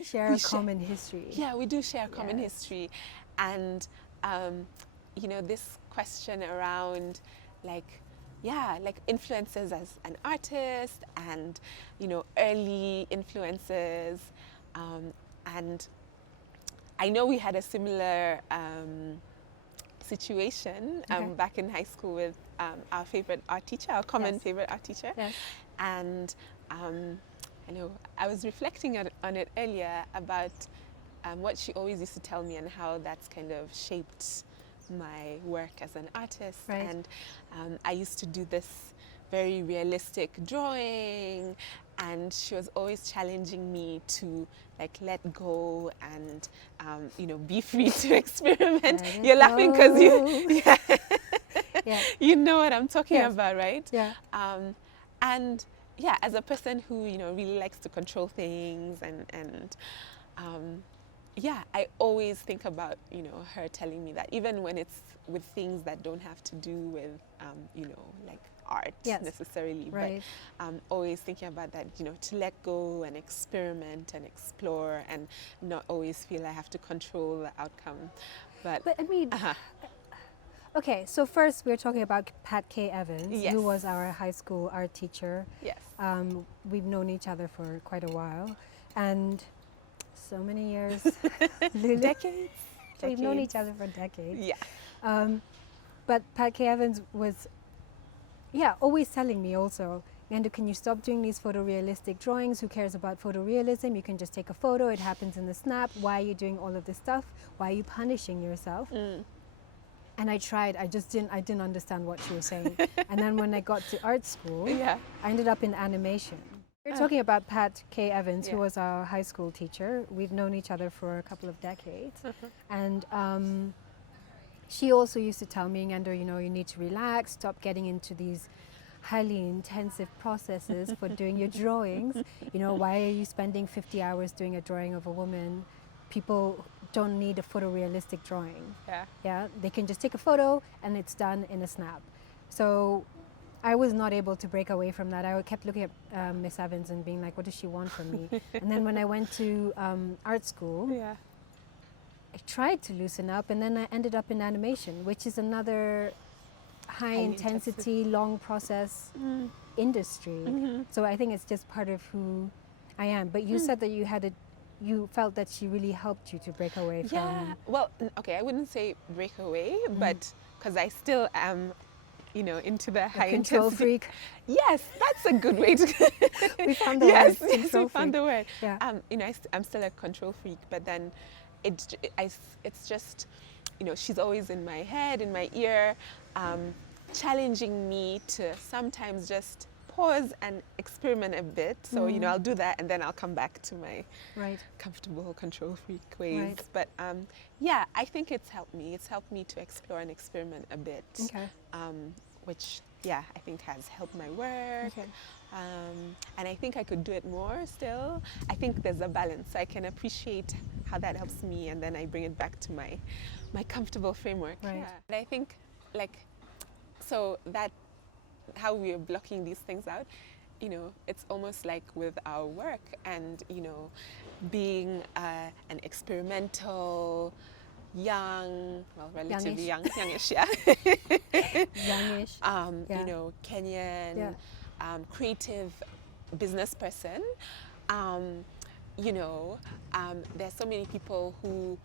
We share a common history. Yeah, we do share a common history. And, you know, this question around like influences as an artist and, you know, early influences. And I know we had a similar situation back in high school with our favorite art teacher, our common favorite art teacher. Yes. And I know I was reflecting on it earlier about what she always used to tell me and how that's kind of shaped my work as an artist. Right. And I used to do this very realistic drawing, and she was always challenging me to like let go and you know, be free to experiment. You're laughing because you know what I'm talking about, right? Yeah. And yeah, as a person who, you know, really likes to control things and yeah, I always think about, you know, her telling me that, even when it's with things that don't have to do with, you know, like art necessarily, right. but always thinking about that, you know, to let go and experiment and explore and not always feel I have to control the outcome. But I mean, okay, so first we're talking about Pat K. Evans, who was our high school art teacher. Yes. We've known each other for quite a while, and so many years. Decades. We've known each other for decades. Yeah. But Pat K. Evans was, always telling me also, Endo, can you stop doing these photorealistic drawings? Who cares about photorealism? You can just take a photo, it happens in the snap. Why are you doing all of this stuff? Why are you punishing yourself? And I tried, I didn't understand what she was saying. And then when I got to art school, I ended up in animation. We're talking about Pat K. Evans, who was our high school teacher. We've known each other for a couple of decades. And she also used to tell me, Endo, you know, you need to relax, stop getting into these highly intensive processes for doing your drawings. You know, why are you spending 50 hours doing a drawing of a woman? People don't need a photorealistic drawing. Yeah, they can just take a photo and it's done in a snap. So I was not able to break away from that. I kept looking at Miss Evans and being like, what does she want from me? And then when I went to art school, I tried to loosen up, and then I ended up in animation, which is another high intensity, long process industry. So I think it's just part of who I am. But you said that you felt that she really helped you to break away from... Yeah, well, okay, I wouldn't say break away, but because I still am, you know, into the high control intensity. Freak. Yes, that's a good way to... We found the word. Yes, Control we found the word. Yeah. You know, I'm still a control freak, but then it's just, you know, she's always in my head, in my ear, challenging me to sometimes just pause and experiment a bit. So, you know, I'll do that and then I'll come back to my comfortable control freak ways. Right. But yeah, I think it's helped me. It's helped me to explore and experiment a bit, which, yeah, I think has helped my work. And I think I could do it more still. I think there's a balance. I can appreciate how that helps me, and then I bring it back to my comfortable framework. Right. Yeah. And I think, like, so that how we are blocking these things out, you know, it's almost like with our work and, you know, being an experimental, young, well, relatively youngish, Youngish. You know, Kenyan, creative business person. You know, there's so many people who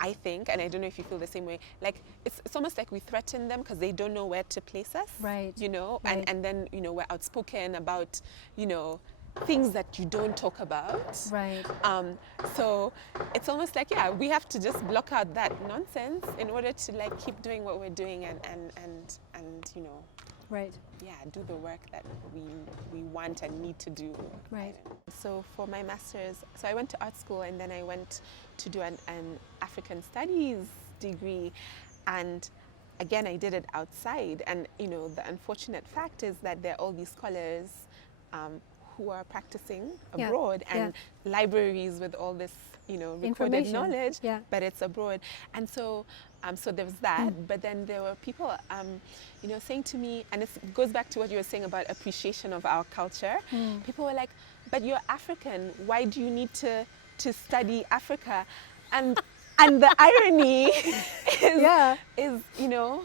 I think, and I don't know if you feel the same way, like it's almost like we threaten them because they don't know where to place us. Right. You know, Right. and then, you know, we're outspoken about, you know, things that you don't talk about. Right. So it's almost like, yeah, we have to just block out that nonsense in order to like keep doing what we're doing and you know, Right. yeah, do the work that we want and need to do. Right. So for my master's, so I went to art school and then I went to do an African studies degree, and again I did it outside. And you know, the unfortunate fact is that there are all these scholars who are practicing abroad, and libraries with all this, you know, recorded knowledge, but it's abroad. And so so there was that, but then there were people, you know, saying to me, and it goes back to what you were saying about appreciation of our culture. People were like, but you're African, why do you need to to study Africa, and the irony is, you know,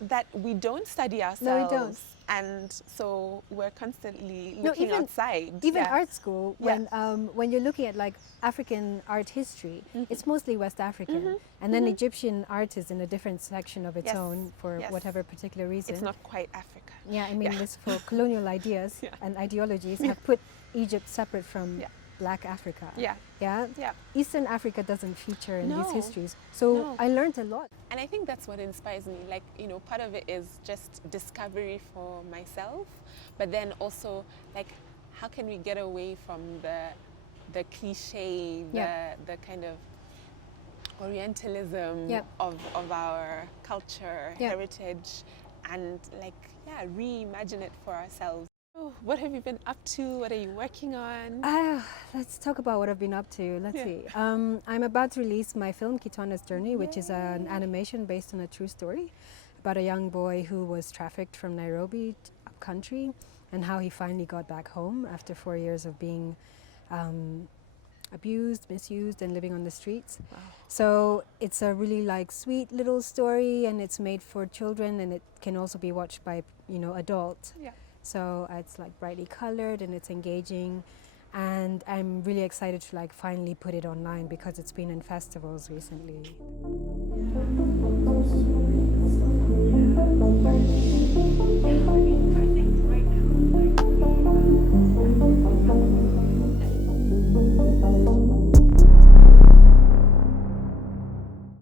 that we don't study ourselves. No, we don't. And so we're constantly looking outside. Even art school, when you're looking at like African art history, it's mostly West African. And then Egyptian art is in a different section of its own for whatever particular reason. It's not quite Africa. Yeah, I mean, this for colonial ideas and ideologies have put Egypt separate from Black Africa. Yeah. Eastern Africa doesn't feature in these histories. So I learned a lot. And I think that's what inspires me. Like, you know, part of it is just discovery for myself, but then also like, how can we get away from the cliche, the kind of Orientalism of our culture, heritage, and like, reimagine it for ourselves. Oh, what have you been up to? What are you working on? Let's talk about what I've been up to. Let's see. I'm about to release my film, Kitana's Journey, which is an animation based on a true story about a young boy who was trafficked from Nairobi up country and how he finally got back home after 4 years of being abused, misused, and living on the streets. Wow. So it's a really like sweet little story, and it's made for children, and it can also be watched by, you know, adults. So it's like brightly colored and it's engaging, and I'm really excited to like finally put it online because it's been in festivals recently.